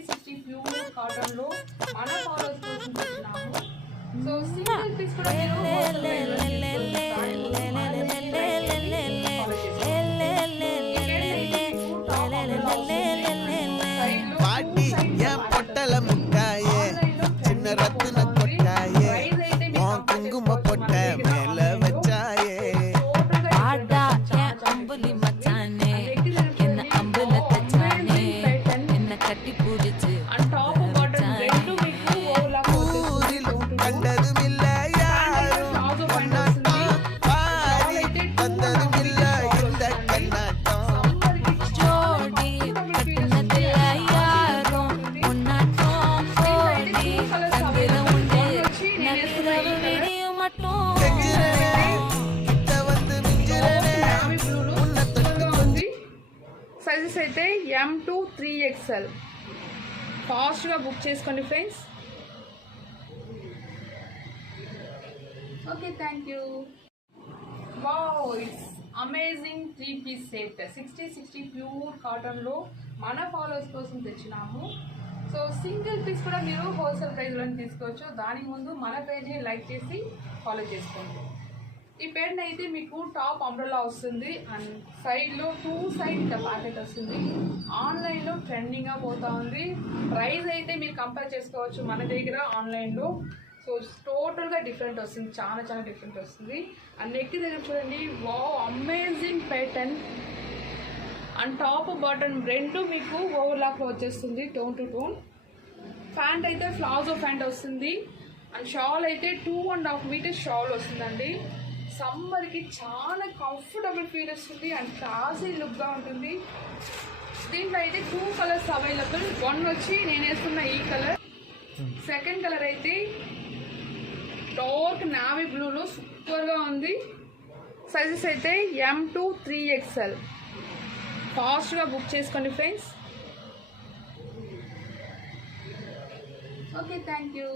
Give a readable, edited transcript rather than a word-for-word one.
60 pure cotton లో మన followers కోసం తెచ్చినాము. సో సింగిల్ పీస్ కూడా పొట్టల ముక్కాయే చిన్న రత్న కొట్టాయే కుంకుమ పొట్ట మేల వచ్చాయే అంబులి మచ్చానే ఎన్న అంబుల తెచ్చానే ఎన్న కట్టి పూడిச்சு ఊరిలో కండదు మిల్ల యారు కందదు మిల్ల ఎంత కన్నాటం జోడి కట్టినది యారో ఉన్నటం కోడి సంగిర ఉండే నకిరవి వీడియో మటో సైజెస్ అయితే M2 3XL. ఫాస్ట్గా బుక్ చేసుకోండి friends. Okay, thank you. Wow, it's amazing 3-piece set 60 pure కాటన్లో మన ఫాలోవర్స్ కోసం తెచ్చినాము. సో సింగిల్ పీస్ కూడా మీరు హోల్సేల్ ప్రైస్లో తీసుకోవచ్చు. దానికి ముందు మన పేజ్ని లైక్ చేసి ఫాలో చేసుకోండి. ఈ పెన్ అయితే మీకు టాప్ అంబ్రెల్లా వస్తుంది అండ్ సైడ్లో 2 సైడ్ ఇంకా ప్యాకెట్ వస్తుంది. ఆన్లైన్లో ట్రెండింగ్గా పోతా ఉంది. ప్రైస్ అయితే మీరు కంపేర్ చేసుకోవచ్చు మన దగ్గర ఆన్లైన్లో. సో టోటల్గా డిఫరెంట్ వస్తుంది, చాలా డిఫరెంట్ వస్తుంది. అండ్ నెక్ దగ్గర చూడండి, wow amazing pattern and top bottom రెండు మీకు ఓవర్లాక్లో వచ్చేస్తుంది, టోన్ టు టోన్. ప్యాంట్ అయితే ప్లాజో ప్యాంట్ వస్తుంది అండ్ షాల్ అయితే 2.5 మీటర్స్ షాల్ వస్తుందండి. సమ్మర్కి చాలా కంఫర్టబుల్ ఫీల్ వస్తుంది అండ్ క్లాసీ లుక్గా ఉంటుంది. దీంట్లో అయితే 2 కలర్స్ అవైలబుల్. వన్ వచ్చి నేను వేసుకున్న ఈ కలర్, సెకండ్ కలర్ అయితే డార్క్ నావీ బ్లూలో సూపర్గా ఉంది. సైజెస్ అయితే M2 3XL. ఫాస్ట్గా బుక్ చేసుకోండి ఫ్రెండ్స్. Okay, thank you.